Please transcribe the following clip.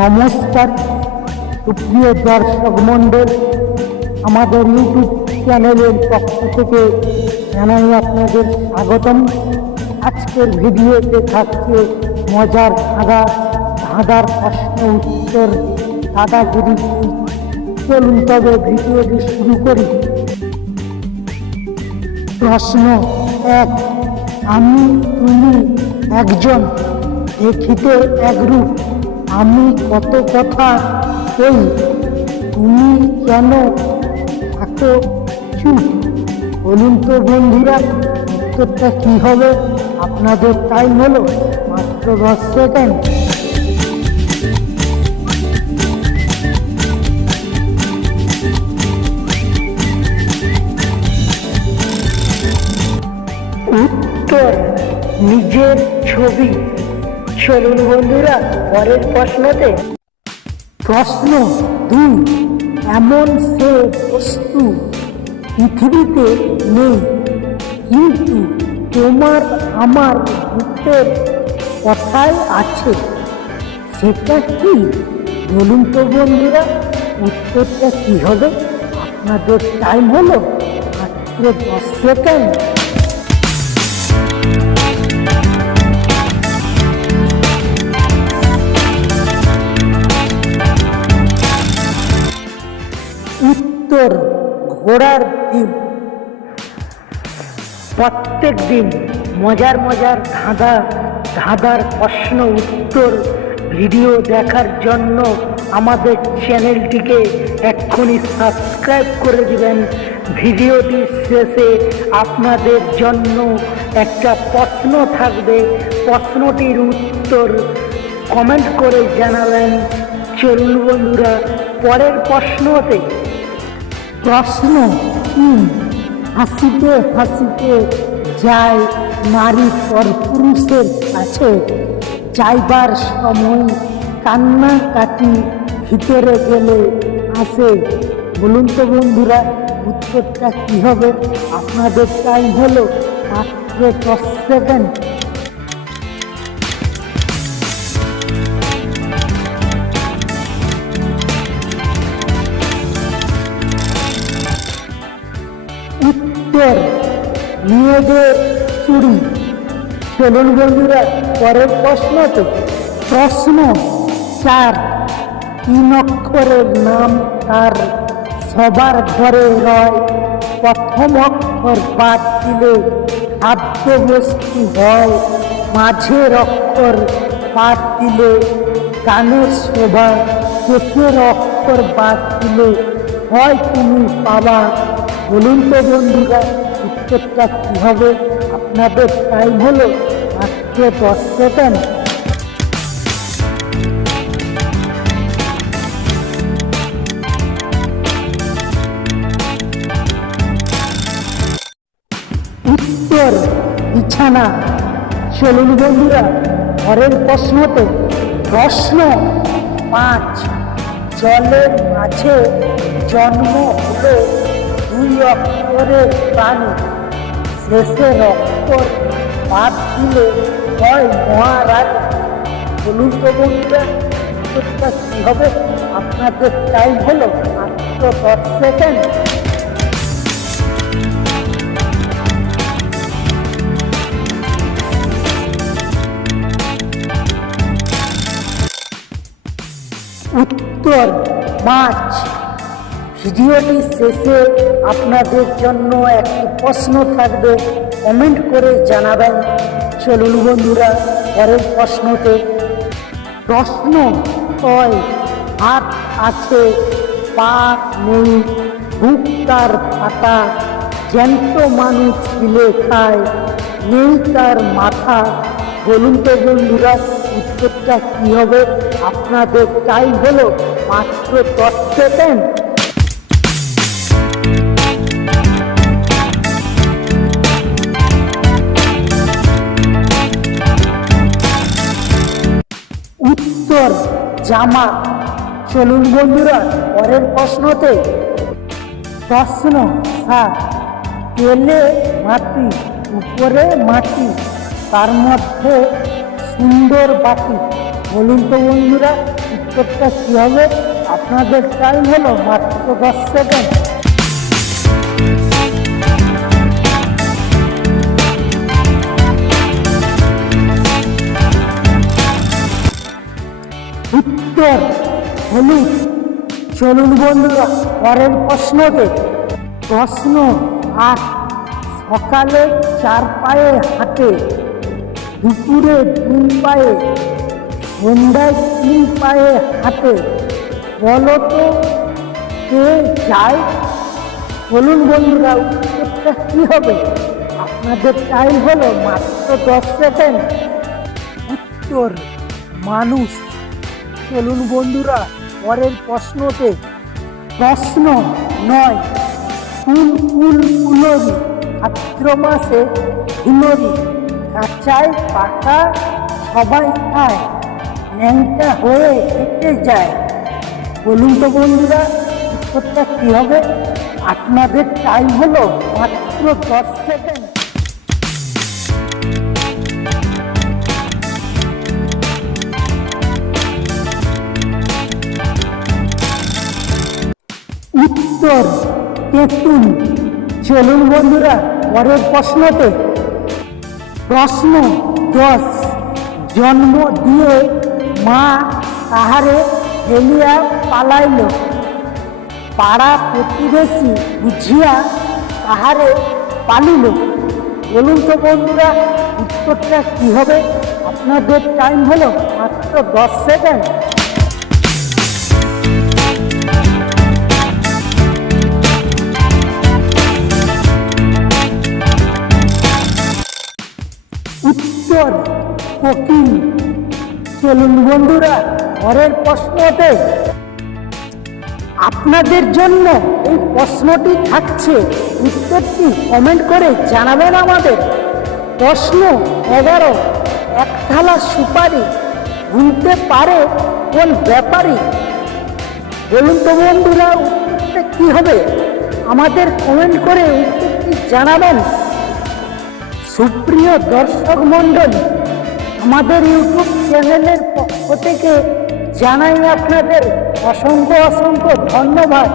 নমস্কার। সুপ্রিয় দর্শক মণ্ডল, আমাদের ইউটিউব চ্যানেলের পক্ষ থেকে জানাই আপনাদের স্বাগতম। আজকের ভিডিওতে থাকছে মজার ধাঁধা, ধাঁধার প্রশ্ন উত্তর দাদাগিরি চলুন তবে ভিডিওটি শুরু করি। প্রশ্ন এক, আমি, তুমি, একজন, দেখিতে একরূপ আমি কত কথা কই, তুমি কেন এত চুপ? বলুন তো বন্ধুরা, উত্তরটা কী হবে? আপনাদের টাইম হলো মাত্র দশ সেকেন্ড উত্তর, নিজের ছবি। চলুন বন্ধুরা, পরের প্রশ্নতে। প্রশ্ন দুই, এমন সে বস্তু পৃথিবীতে নেই। কিন্তু তোমার আমার বুকের কথায় আছে। সেটা কি? বলুন তো বন্ধুরা, উত্তরটা কি হবে? আপনাদের টাইম হলো মাত্র দশ সেকেন্ড। প্রত্যেক দিন মজার মজার ধাঁধা, ধাঁধার প্রশ্ন উত্তর ভিডিও দেখার জন্য আমাদের চ্যানেলটিকে এক্ষুনি সাবস্ক্রাইব করে দিবেন। ভিডিওটির শেষে আপনাদের জন্য একটা প্রশ্ন থাকবে। প্রশ্নটির উত্তর কমেন্ট করে জানাবেন। চলুন বন্ধুরা, পরের প্রশ্নতে। প্রশ্ন হাসিতে হাসিতে যায় নারী পর পুরুষের কাছে। যাইবার সময় কান্নাকাটি ভিতরে গেলে আসে। বলুন তো বন্ধুরা, উত্তরটা কী হবে? আপনাদের টাইম হলো মাত্র দশ সেকেন্ড উত্তর, মেয়েদের চুড়ি চলুন বন্ধুরা, পরের প্রশ্ন তো প্রশ্ন চার তিন অক্ষরের নাম তার? সবার ঘরে রয়, প্রথম অক্ষর বাদ দিলে খাদ্য বস্তু হয়। মাঝের অক্ষর বাদ দিলে গানের শোভা, শেষের অক্ষর বাদ দিলে হয় তুমি পাবা বলুন তো বন্ধুরা উত্তরটা কি হবে আপনাদের টাইম হলো? মাত্র দশ সেকেন্ড উত্তর, বিছানা। চলুন বন্ধুরা পরের প্রশ্নতে প্রশ্ন পাঁচ। জলের মাঝে জন্ম হলে দুই অক্ষরের প্রাণী শেষের অক্ষর বাদ দিলে হয় মহারাজ। বলুন তো বন্ধুরা কি হবে? আপনাদের টাইম হলো মাত্র দশ সেকেন্ড উত্তর মাছ ভিডিওটি শেষে আপনাদের জন্য একটি প্রশ্ন থাকবে। কমেন্ট করে জানাবেন। চলুন বন্ধুরা, পরের প্রশ্নতে। প্রশ্ন হয় হাত আছে, পা নেই বুক তার ফাটা জ্যান্ত মানুষ গিলে খায়, নেই তার মাথা। বলুন তো বন্ধুরা, উত্তরটা কী হবে? আপনাদের টাইম হলো মাত্র দশ সেকেন্ড। উত্তর জামা। চলুন বন্ধুরা, পরের প্রশ্নতে প্রশ্ন সাত তেলে মাটি, উপরে মাটি, তার মধ্যে সুন্দর বাটি। বলুন তো বন্ধুরা, উত্তরটা কী হবে? আপনাদের টাইম হলো মাত্র দশ সেকেন্ড উত্তর হলুদ। চলুন বন্ধুরা, পরের প্রশ্নতে। প্রশ্ন আট, সকালে চার পায়ে হাঁটে, দুপুরে তিন পায়ে সন্ধ্যায় তিন পায়ে হাঁটে, বলো তো কে যায়? বলুন বন্ধুরা, উত্তরটা কি হবে? আপনাদের টাইম হলো মাত্র দশ সেকেন্ড উত্তর, মানুষ। চলুন বন্ধুরা, পরের প্রশ্নতে। প্রশ্ন নয়, ফুল ফুল ফুলরি ভাদ্র মাসে ফুলরি কাঁচায় পাকা সবাই খায়, ন্যাংটা হয়ে কেটে যায়। বলুন তো বন্ধুরা, উত্তরটা কী হবে? আপনাদের টাইম হলো মাত্র দশ উত্তর তেঁতুল চলুন বন্ধুরা, পরের প্রশ্নতে। প্রশ্ন দশ, জন্ম দিয়ে মা তাহারে ফেলিয়া পালাইল। পাড়া প্রতিবেশী বুঝিয়া তাহারে পালিল। বলুন তো বন্ধুরা, উত্তরটা কী হবে? আপনাদের টাইম হলো মাত্র দশ সেকেন্ড উত্তর কোকিল চলুন বন্ধুরা, পরের প্রশ্নতে। আপনাদের জন্য এই প্রশ্নটি থাকছে। উত্তরটি কমেন্ট করে জানাবেন আমাদের। প্রশ্ন এগারো এক থালা সুপারি ভুলতে পারে কোন ব্যাপারী? বলুন তো বন্ধুরা, উত্তরটা কি হবে? আমাদের কমেন্ট করে উত্তরটি জানাবেন। সুপ্রিয় দর্শক মন্ডল আমাদের ইউটিউব চ্যানেলের পক্ষ থেকে জানাই আপনাদের অসংখ্য অসংখ্য ধন্যবাদ।